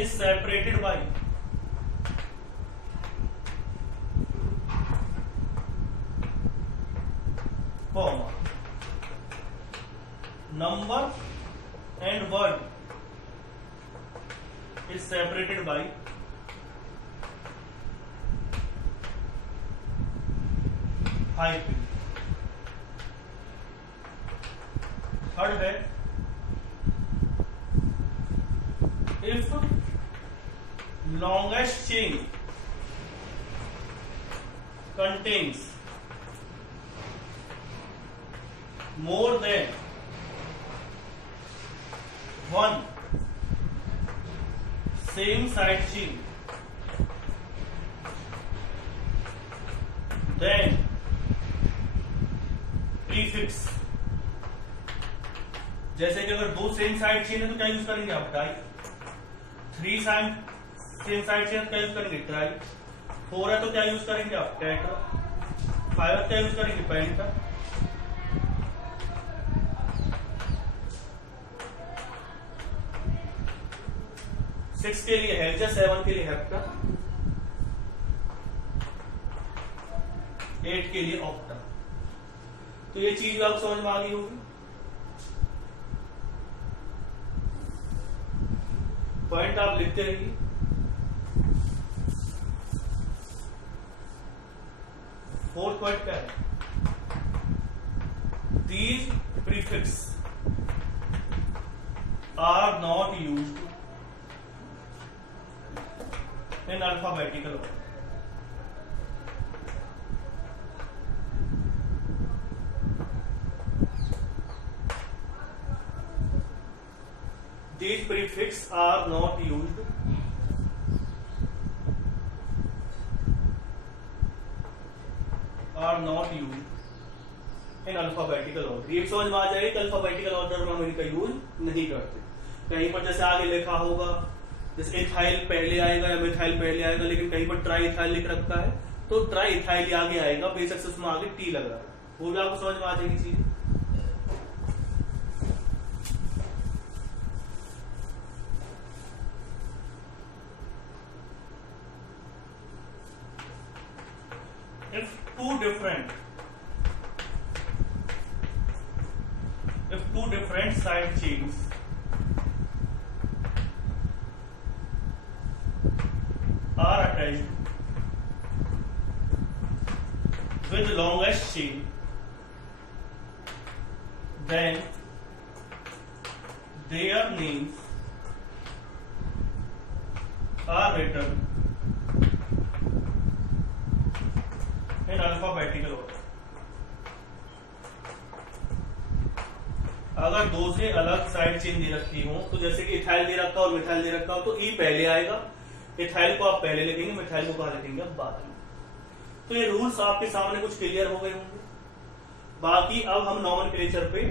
is separated by comma. Number and word is separated by hyphen. Third है if longest chain contains more than one same side chain, then prefix. जैसे कि अगर दो same side chain है तो क्या use करेंगे आप? डाई. 3 सेम साइड चेन क्या यूज करेंगे? ट्राई. 4 है तो क्या यूज करेंगे आप? टेट्रा. 5 है क्या यूज करेंगे? पेंटा. 6 के लिए हेक्सा, 7 के लिए हेप्टा, 8 के लिए ऑक्टा. तो ये चीज आपको समझ में आ गई होगी. पॉइंट आप लिखते रहिए. फोर्थ पॉइंट क्या है? These prefix are not used in alphabetical order. These prefix are not used in alphabetical order. ये समझ में आ जाएगी कि अल्फाबेटिकल ऑर्डर में हम इनका यूज नहीं करते. कहीं पर जैसे आगे लिखा होगा जैसे इथाइल पहले आएगा या मिथाइल पहले आएगा, लेकिन कहीं पर ट्राई इथाइल लिख रखा है तो ट्राई इथाइल ही आगे आएगा, बेशक से उसमें आगे टी लग रहा है. वो भी आपको समझ में आ जाएगी चीज. If two different side chains are attached with the longest chain, then their names are written in alphabetical order. अगर दो से अलग साइड चेन दे रखी हो तो जैसे कि इथाइल दे रखा और मिथाइल दे रखा हो तो ई पहले आएगा. इथाइल को आप पहले लिखेंगे, मिथाइल को कहा लिखेंगे आप बाद में. तो ये रूल्स आपके सामने कुछ क्लियर हो गए होंगे. बाकी अब हम नॉमेनक्लेचर पे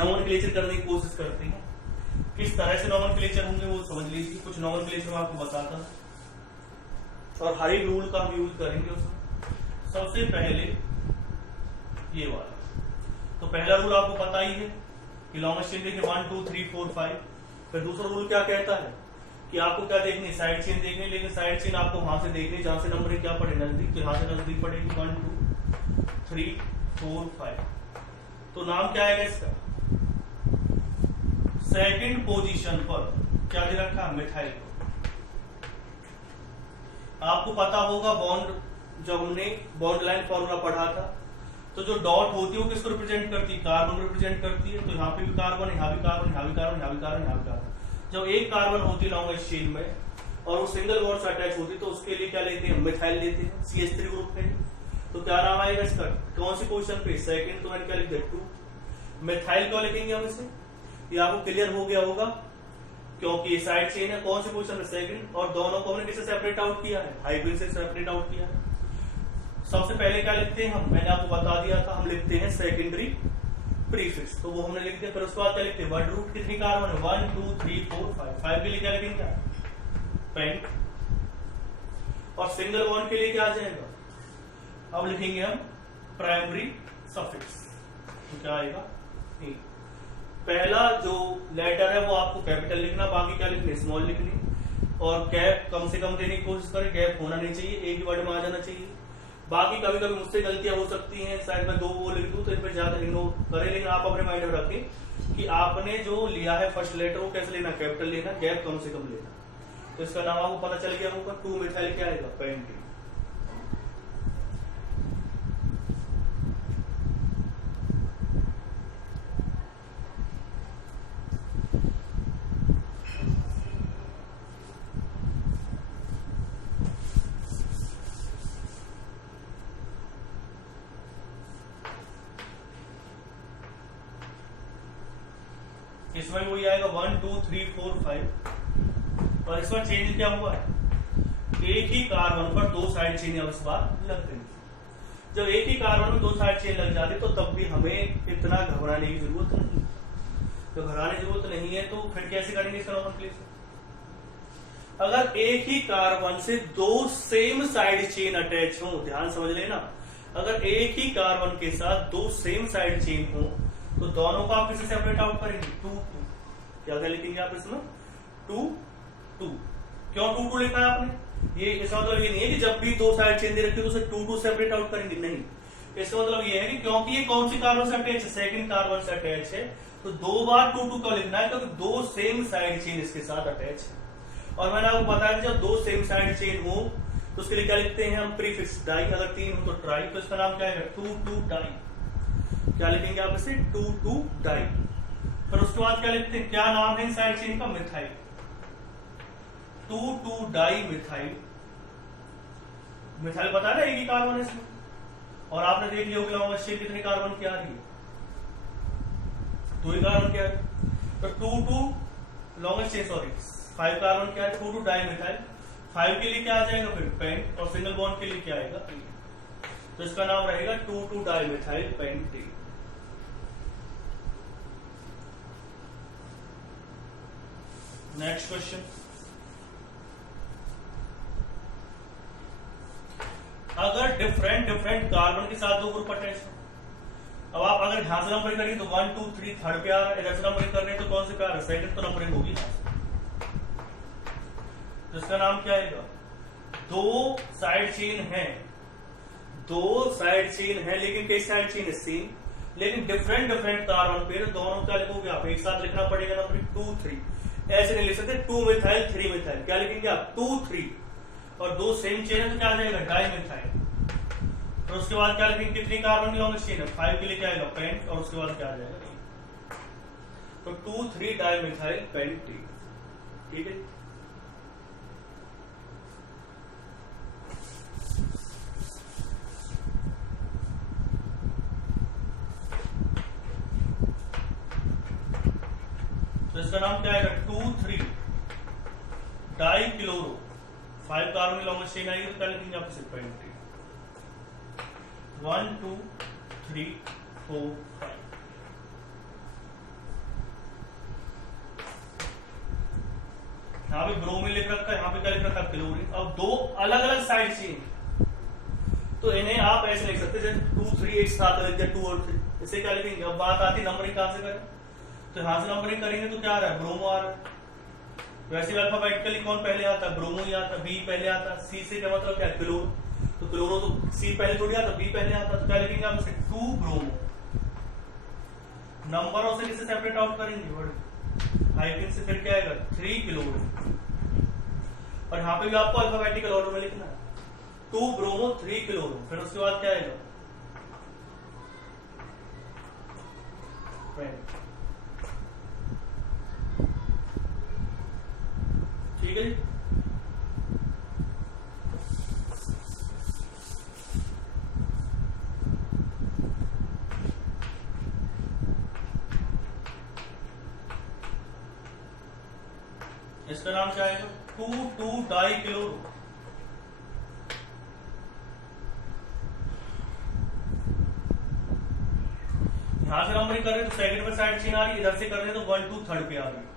नॉमेनक्लेचर करने की कोशिश करते हैं. किस तरह से नॉमेनक्लेचर होंगे वो समझ लीजिए. कुछ नॉमेनक्लेचर मैं आपको बताता हूं और हर एक रूल का हम यूज करेंगे उसमें. सबसे पहले ये वाला. तो पहला रूल आपको पता ही है कि लॉन्गेस्ट चेन देखिए 1 2 3 4 5. फिर दूसरा रूल क्या कहता है कि आपको क्या देखनी, साइड चेन देखनी, लेकिन साइड चेन आपको वहां से देखनी जहां से नंबर क्या पड़े नजदीक. तो यहां से नजदीक पड़ेगी 1 2 3 4 5. तो नाम क्या आएगा इसका? सेकंड पोजीशन पर क्या दे रखा है? मिथाइल को. आपको पता होगा बॉन्ड जब हमने बॉन्ड लाइन फॉर्मूला पढ़ा था तो जो डॉट होती है वो किसको रिप्रेजेंट करती है? कार्बन को रिप्रेजेंट करती है. तो यहाँ पे भी कार्बन, यहाँ भी कार्बन, यहाँ भी कार्बन, यहाँ भी कार्बन, यहाँ भी कार्बन. जब एक कार्बन होती है लॉन्गेस्ट चेन में और वो सिंगल बॉन्ड से अटैच होती है तो उसके लिए क्या लेते हैं? मिथाइल लेते हैं. CH3 ग्रुप है. तो क्या नाम आएगा इसका? कौन सी पोजीशन पे? सेकंड. तो मैंने क्या लिख दिया? 2. मिथाइल क्यों लिखेंगे हम इसे? ये आपको क्लियर हो गया होगा क्योंकि ये साइड चेन है. कौन सी पोजीशन पे? सेकंड. और दोनों को हमने किससे सेपरेट आउट किया है? हाइड्रोजन से सेपरेट आउट किया है. सबसे पहले क्या लिखते हैं हम? मैंने आपको बता दिया था, हम लिखते हैं सेकेंडरी प्रीफिक्स. तो वो हमने लिख दिया. फिर उसके बाद क्या लिखते हैं? Word root. कितनी कार्बन है? 1 2 3 4 5. 5 के लिए क्या लिखेंगे? पेंट. और सिंगल बॉन्ड के लिए क्या आ जाएगा? अब लिखेंगे हम प्राइमरी सफिक्स. तो क्या आएगा? पहला जो लेटर है वो आपको कैपिटल लिखना, बाकी क्या लिखनी? स्मॉल लिखनी. और गैप कम से कम देने की कोशिश करें, गैप होना नहीं चाहिए, एक ही वर्ड में आ जाना चाहिए। बाकी कभी कभी मुझसे गलतियां हो सकती हैं, शायद मैं 2 वो लिख दूं तो इन पर ज्यादा इग्नोर करें, लेकिन आप अपने माइंड में रखें कि आपने जो लिया है फर्स्ट लेटर वो कैसे लेना, कैपिटल लेना, गैप कम से कम लेना। तो इसका नाम आपको पता चल गया होगा, 2 मिथाइल क्या आएगा, पेंटीन। इसमें वही आएगा 1 2 3 4 5, और इसमें चेंज क्या हुआ है, एक ही कार्बन पर 2 साइड चेन अब इस बार लग गई। जब एक ही कार्बन में 2 साइड चेन लग जाती तो तब भी हमें इतना घबराने की जरूरत नहीं। तो घबराने की जरूरत नहीं है तो फिर कैसे करेंगे इसका नोमेनक्लेचर। अगर एक ही कार्बन से 2 सेम साइड चेन अटैच हो, ध्यान समझ लेना, अगर एक ही कार्बन के साथ 2 सेम साइड चेन हो तो दोनों को आप किसे सेपरेट आउट करेंगे, 2 2। क्या क्या लिखेंगे आप इसमें, 2 2। क्यों 2 2 लिखा है आपने, ये इसका मतलब ये नहीं है कि जब भी 2 साइड चेन दे रखी है तो उसे 2 2 सेपरेट आउट करेंगे, नहीं। इसका मतलब ये है कि क्योंकि ये कौन सी कार्बन से अटैच है, सेकंड कार्बन से अटैच है, तो 2 बार 2 2 क्यों लिखना है, क्योंकि 2 सेम साइड चेन इसके साथ अटैच है। और मैंने आपको बताया कि जब 2 सेम साइड चेन हो तो उसके लिए क्या लिखते हैं हम, प्रीफिक्स डाई। अगर 3 हो तो ट्राई, तो इसका नाम क्या है, 2 2 डाई। क्या लिखेंगे आप इसे, 2 2 डाई। फिर उसके बाद क्या लिखते हैं, क्या नाम है साइड चेन का, मिथाइल, 2 2 डाई मिथाइल। मिथाइल पता है ना, एक ही कार्बन है इसमें, और आपने देख लिया होगा लॉन्ग चेन कितने कार्बन की आ रही है, 2 ही कार्बन की आ रही है। तो 2 2 लॉन्ग चेन, सॉरी 5 कार्बन क्या है, 2 2 डाई मिथाइल। 5 के लिए क्या आ जाएगा फिर, पेंट, और सिंगल बॉन्ड के लिए क्या आएगा, तो इसका नाम रहेगा 2 2 dimethyl pentene. Next question, अगर डिफरेंट कार्बन के साथ 2 ग्रुप अटैच हो। अब आप अगर ध्यान से नंबरिंग करेंगे तो 1 2 3 थर्ड पे आ रहा है, इधर से नंबरिंग कर रहे हैं तो कौन से पे आ रहा है, सेकंड, तो नंबरिंग होगी। तो इसका नाम क्या आएगा, 2 साइड चेन है, 2 साइड चेन है, लेकिन कई साइड चेन है सेम, लेकिन डिफरेंट कार्बन पे, दोनों क्या लिखोगे आप, एक साथ लिखना पड़ेगा नंबरिंग 2 3, ऐसे नहीं लिख सकते 2 मिथाइल 3 मिथाइल। क्या लिखेंगे आप, 2 3, और 2 सेम चेन है तो क्या आ जाएगा, डाई मिथाइल। और उसके बाद क्या लिखेंगे, कितनी कार्बन की लॉन्गेस्ट चेन है, 5 के लिए क्या आएगा, पेंट, और उसके बाद क्या आ जाएगा, तो 2 3 डाई मिथाइल पेंटीन। ठीक है, तो इसका नाम क्या आएगा, 2 3 डाई क्लोरो, 5 कार्बन की लॉन्गेस्ट चेन आएगी तो क्या लिखेंगे आप इसे, पेंटीन। 1 2 3 4 5। यहाँ पे ब्रोमीन लिख रखा है, यहाँ पे क्या लिख रखा है, क्लोरीन। अब 2 अलग अलग साइड चेन, तो इन्हें आप ऐसे लिख सकते हैं, 2 3 एक साथ लिख दिया, 2 और 3, इसे क्या लिखेंगे। अब बात आती है नंबरिंग कहां से करें, तो यहां से नंबरिंग करेंगे तो क्या आ रहा है, ब्रोमो आ रहा है। वैसे अल्फाबेटिकली कौन पहले आता है, ब्रोमो ही आता है, बी पहले आता है, सी से क्या मतलब क्या, क्लोरो, तो क्लोरो तो सी पहले थोड़ी आता, बी पहले आता, तो क्या लिखेंगे आप इसे, 2 ब्रोमो। नंबरों से किसे सेपरेट आउट करेंगे, वर्ड हाइड्रोजन से, फिर क्या आएगा, 3 क्लोरो। और यहाँ पे भी आपको अल्फाबेटिकल ऑर्डर में लिखना है, 2 ब्रोमो 3 क्लोरो। फिर उसके बाद क्या आएगा, ठीक है जी। इसका नाम क्या आएगा, 2 2 डाई क्लोरो। यहां से नंबरिंग कर रहे हैं तो सेकंड पे साइड चेन आ रही है, इधर से कर रहे हैं तो 1 2 थर्ड पे आ रही है।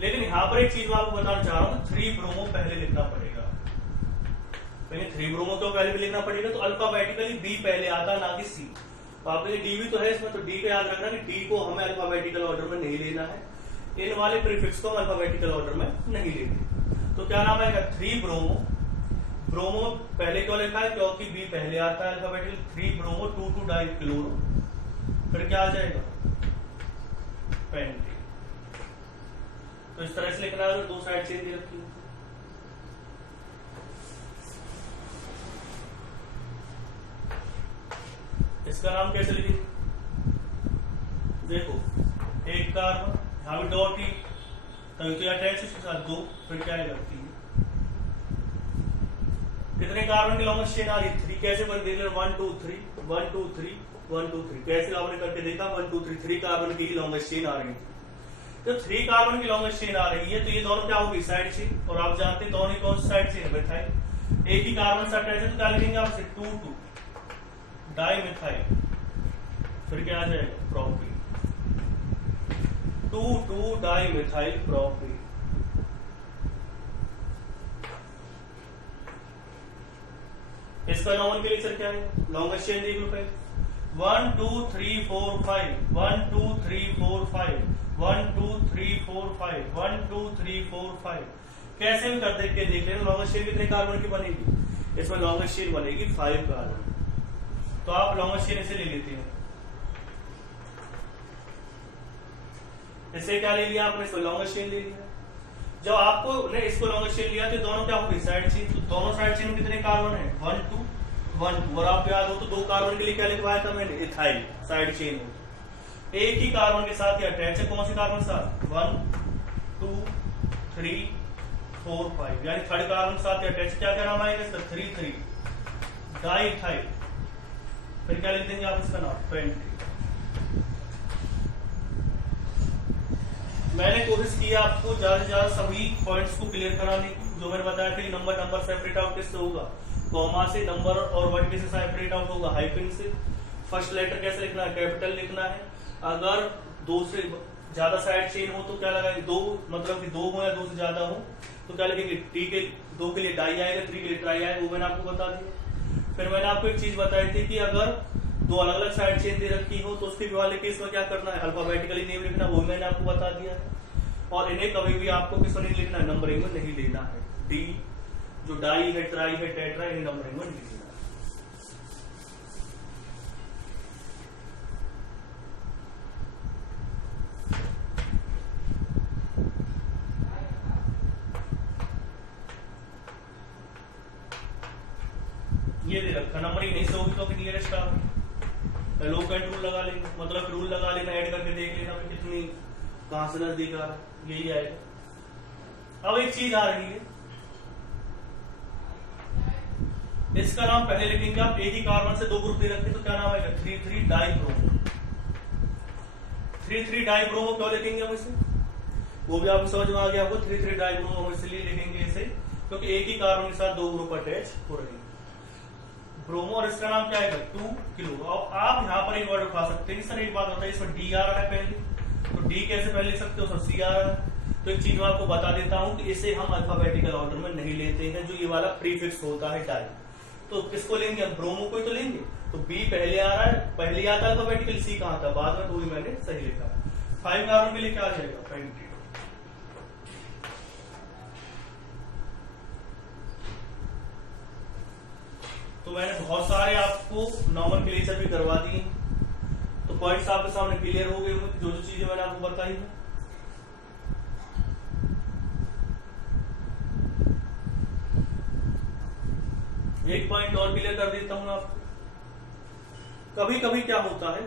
लेकिन यहां पर एक चीज मैं आपको बताना चाह रहा हूं, 3 ब्रोमो पहले लिखना पड़ेगा। लेकिन 3 ब्रोमो क्यों पहले भी लिखना पड़ेगा, तो अल्फाबेटिकली बी पहले आता ना कि सी। तो आपके डी भी तो है इसमें, तो डी को याद रखना कि डी को हमें अल्फाबेटिकल ऑर्डर में नहीं लेना है, इन वाले प्रीफिक्स को हम अल्फाबेटिकल ऑर्डर में नहीं लेते। तो क्या नाम आएगा 3 ब्रोमो। ब्रोमो पहले क्यों लिखा है, क्योंकि बी पहले आता है अल्फाबेटिकली। 3 ब्रोमो 2 डाई क्लोरो, फिर क्या आ जाएगा पेंटेन। तो इस तरह से लिखना है, दो साइड चेन दे रखी है। इसका नाम कैसे लिखेंगे, देखो एक कार्बन, यहां भी डॉट ही तो अटैच इसके साथ 2, फिर क्या आएगा 3। कितने कार्बन की लॉन्गेस्ट चेन आ रही है 3। कैसे बन देख 1 2 3 1 2 3 1 2 3, कैसे आपने करके देखा 1 2 3 3 कार्बन की लॉन्गेस्ट चेन आ रही है। जब 3 कार्बन की लॉन्गेस्ट चेन आ रही है तो ये दोनों क्या होगी साइड चेन, और आप जानते हैं दोनों ही कौन सी साइड चेन है, मिथाइल। एक ही कार्बन से अटैच है तो क्या लिखेंगे आप 2 2 डाई मिथाइल, फिर क्या आ जाएगा प्रोपीन। 2 2 di methyl propene. इसका नॉमेनक्लेचर क्या है, लॉन्गेस्ट चेन देख लो पहले 1 2 3 4 5 1 2 3 4 5 1 2 3 4 5 1 2 3 4 5। कैसे भी कर देख के देख लेना लॉन्गेस्ट चेन कितने कार्बन की बनेगी, इसमें लॉन्गेस्ट चेन बनेगी 5 कार्बन। तो आप लॉन्गेस्ट चेन इसे ले लेते हैं, इसे क्या ले लिया आपने, इसको लॉन्गेस्ट चेन ले लिया। जब आपको ने इसको लॉन्गेस्ट चेन लिया तो दोनों क्या होगी साइड चेन। तो दोनों साइड चेन में कितने कार्बन है 1 2 1 2, और आप याद हो तो 2 कार्बन के लिए क्या लिखवाया था मैंने, इथाइल साइड चेन हो। एक ही कार्बन के साथ ये अटैच है, कौन से कार्बन के साथ 1 2 3 4 5, यानी थर्ड कार्बन के साथ अटैच। क्या क्या नाम आएगा इसका 3 3 डाई इथाइल, फिर क्या लिख देंगे आप इसका नाम पेंटेन। मैंने कोशिश की आपको ज्यादा से ज्यादा सभी पॉइंट्स को क्लियर कराने की, जो मैंने बताया था कि नंबर सेपरेट आउट किससे होगा, कॉमा से। नंबर और वर्ड किससे सेपरेट आउट होगा, हाइफन से। फर्स्ट लेटर कैसे लिखना है, कैपिटल लिखना है। अगर 2 से ज्यादा साइड चेन हो तो क्या लगाएंगे, 2 मतलब कि 2 हो या 2 से ज्यादा हो तो क्या लिखेंगे, टी के 2 के लिए डाई आएगा, 3 के लिए ट्राई आएगा, वो मैंने आपको बता दिया। फिर मैंने आपको एक चीज बताई थी कि अगर 2 अलग अलग साइड चेन दे रखी हो तो उसके वाले केस में क्या करना है, अल्फाबेटिकली नेम लिखना, वो मैंने आपको बता दिया है। और इन्हें कभी भी आपको किस में नहीं लिखना है, नंबरिंग में नहीं लेना है। डी जो डाई है, ट्राई है, टेट्रा, इन्हें नंबरिंग में नहीं लेना है। ये दे रखा नंबरिंग नहीं से होगी तो नियरेस्ट कार्बन लोकेंट रूल लगा लेंगे, मतलब रूल लगा लेना, ऐड करके देख लेना कि कितनी कहां से नजदीक आ रहा है, यही आएगा। अब एक चीज आ रही है, इसका नाम पहले लिखेंगे आप। एक ही कार्बन से 2 ग्रुप दे रखे तो क्या नाम आएगा 3 3 डाई ब्रोमो। 3 3 डाई ब्रोमो क्यों लिखेंगे हम इसे, वो भी आपको समझ में आ गया आपको। 3 3 डाई ब्रोमो हम इसलिए लिखेंगे इसे क्योंकि एक ही कार्बन के साथ 2 ग्रुप अटैच हो रहे हैं ब्रोमो। और इसका नाम क्या आएगा 2 किलो। अब आप यहाँ पर एक वर्ड उठा सकते हैं, सर एक बात होता है इसमें डी आ रहा है पहले, तो डी कैसे पहले लिख सकते हो, उसमें सी आ रहा है। तो एक चीज मैं आपको बता देता हूं कि इसे हम अल्फाबेटिकल ऑर्डर में नहीं लेते हैं, जो ये वाला प्रीफिक्स होता है डाई। तो किसको लेंगे हम, ब्रोमो को ही तो लेंगे। तो बी पहले आ रहा है, पहले आता है अल्फाबेटिकल, सी कहां था बाद में, तो ही मैंने सही लिखा। 5 कार्बन के लिए क्या आ जाएगा पेंटेन। तो मैंने बहुत सारे आपको नॉमेनक्लेचर भी करवा दिए, तो पॉइंट्स आपके सामने क्लियर हो गए होंगे, जो जो चीजें मैंने आपको बताई है। एक पॉइंट और क्लियर कर देता हूं आपको। कभी कभी क्या होता है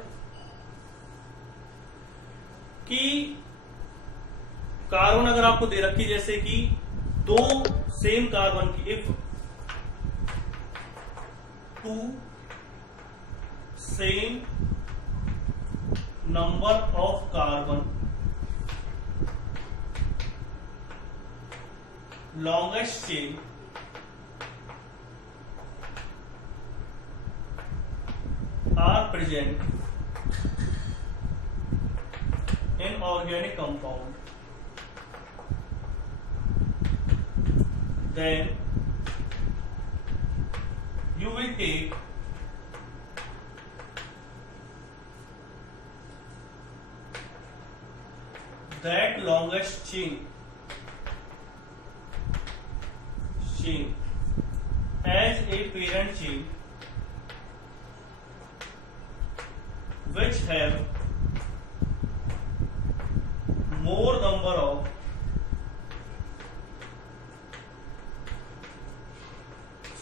कि कार्बन अगर आपको दे रखी, जैसे कि 2 सेम कार्बन की, if 2 same number of carbon longest chain are present in organic compound, then you will take that longest chain chain as a parent chain which have more number of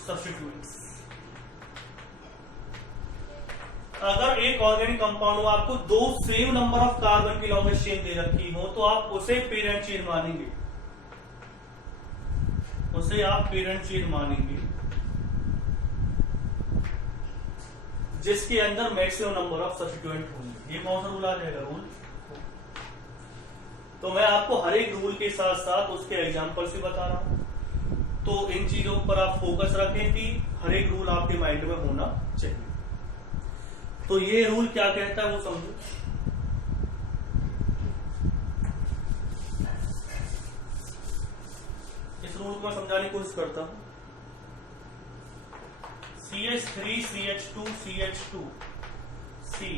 substituents. अगर एक organic compound में आपको दो same number of carbon की longest chain दे रखी हो तो आप उसे पेरेंट चेन मानेंगे, उसे आप पेरेंट चेन मानेंगे जिसके अंदर मैक्सिमम नंबर ऑफ सब्स्टिट्यूएंट होंगे। ये कौन सा रूल आ जाएगा? रूल। तो मैं आपको हर एक रूल के साथ साथ उसके एग्जांपल से बता रहा हूं, तो इन चीजों पर आप फोकस रखें कि हर एक रूल आपके माइंड में होना चाहिए। तो ये रूल क्या कहता है वो समझो। इस रूल को मैं समझाने की कोशिश करता हूं। CH3 CH2 CH2 C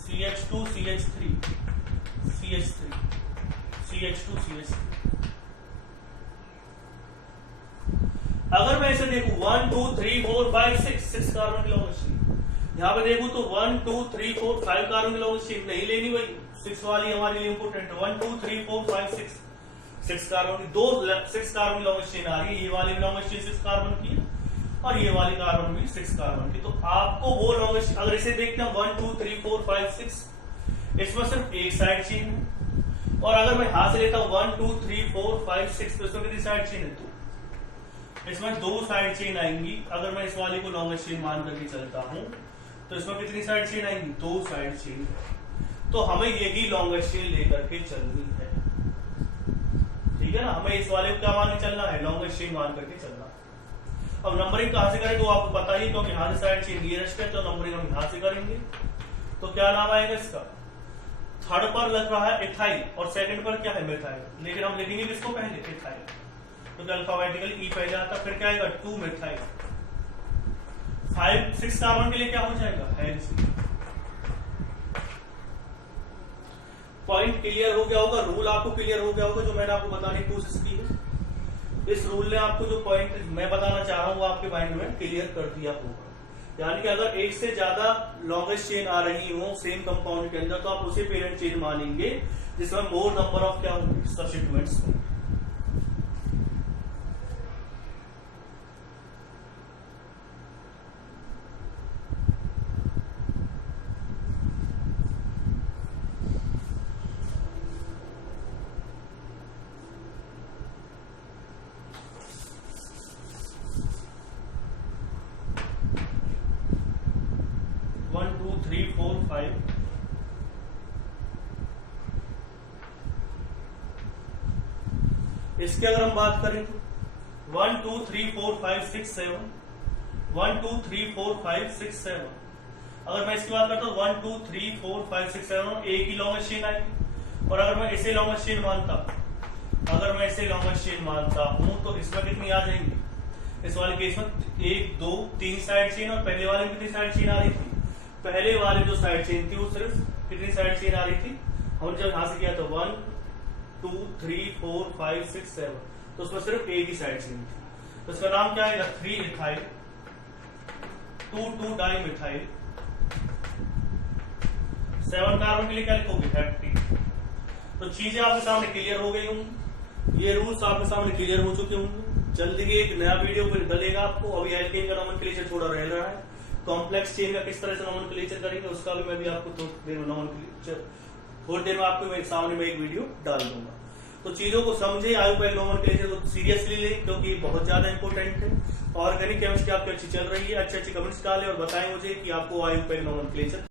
CH2 CH3 CH3 CH2 CH3। अगर मैं इसे देखूं 1 2 3 4 5 6 कार्बन की लॉन्गेस्ट चेन, यहां पे देखूं तो 1 2 3 4 5 कार्बन की लॉन्गेस्ट चेन नहीं लेनी भाई, 6 वाली हमारे लिए इंपोर्टेंट है। 1 2 3 4 5 6 कार्बन की, 6 कार्बन की लॉन्गेस्ट चेन आ रही है। ये वाली लॉन्गेस्ट चेन 6 कार्बन की है और ये वाली कार्बन भी 6 कार्बन की। तो आपको वो लॉन्गेस्ट, अगर इसे देखते हैं 1 2 3 4 5 6, इसमें सिर्फ एक साइड चेन है। और अगर मैं यहां से लेता हूं 1 2 3 4 5 6, तो इसमें कितनी साइड चेन है? 2। इसमें 2 साइड चेन आएंगी। अगर मैं इस वाली को लॉन्गेस्ट चेन मान करके चलता हूं तो इसमें कितनी साइड चेन आएंगी? 2 साइड चेन। तो हमें यही लॉन्गेस्ट चेन लेकर के चलनी है, ठीक है ना। हमें इस वाले को क्या मान के चलना है? लॉन्गेस्ट चेन मान करके चलना। अब नंबरिंग कहां से करें तो आपको बताइए, क्योंकि यहां से साइड चेन नियरेस्ट है तो नंबरिंग हम यहां से करेंगे। तो क्या नाम आएगा इसका? थर्ड पर लग रहा है इथाइल और सेकंड पर क्या है? मिथाइल। लेकिन हम लिखेंगे किसको पहले? इथाइल। तो अल्फाबेटिकली ई पहले आता, फिर क्या आएगा? 2 मिथाइल। 6 कार्बन के लिए क्या हो जाएगा? हेलिसिन। पॉइंट क्लियर हो गया होगा, रूल आपको क्लियर हो गया होगा जो मैंने आपको बताने की कोशिश की है। इस रूल ने आपको जो पॉइंट मैं बताना चाह रहा हूं वो आपके माइंड में क्लियर कर दिया होगा। यानी कि अगर एक से ज्यादा लॉन्गेस्ट चेन आ रही हो सेम कंपाउंड के अंदर तो आप उसे पेरेंट चेन मानेंगे जिसमें मोर नंबर ऑफ क्या होंगे? सब्स्टिट्यूएंट्स होंगे। इसके अगर हम बात करें तो 1 2 3 4 5 6 7 1 2 3 4 5 6 7। अगर मैं इसकी बात करता हूं 1 2 3 4 5 6 7 एक ही लॉन्गेस्ट चेन आएगी। और अगर मैं इसे लॉन्गेस्ट चेन मानता हूं तो इसमें कितनी आ जाएंगी? इस वाले केस में 1 2 3 साइड चेन और पहले वाले में कितनी साइड चेन आ रही थी? पहले वाले जो साइड चेन थी वो सिर्फ कितनी साइड चेन आ रही थी? हमने जब यहां से किया था 1 2 3 4 5 6 7, तो उसमें सिर्फ एक ही साइड चेन थी। तो इसका नाम क्या आएगा? 3 इथाइल 2 2 डाई मिथाइल। 7 कार्बन के लिए क्या लिखोगे? हेप्टेन। तो चीजें आपके सामने क्लियर हो गई होंगी, ये रूल्स आपके सामने क्लियर हो चुके होंगे। जल्दी एक नया वीडियो डलेगा आपको। अभी एल्केन का नोमेनक्लेचर थोड़ा रह रहा है, कॉम्प्लेक्स चेन का किस तरह से नोमेनक्लेचर करेंगे उसका भी मैं भी आपको थोड़ी देर में आपके सामने में एक वीडियो डाल दूंगा। तो चीजों को समझे, आयुर्वेद नोमेनक्लेचर को सीरियसली लें क्योंकि बहुत ज्यादा इंपॉर्टेंट है। ऑर्गेनिक केमिस्ट्री आपकी अच्छी चल रही है, अच्छे कमेंट्स डालें और बताएं मुझे कि आपको आयुर्वेद नोमेनक्लेचर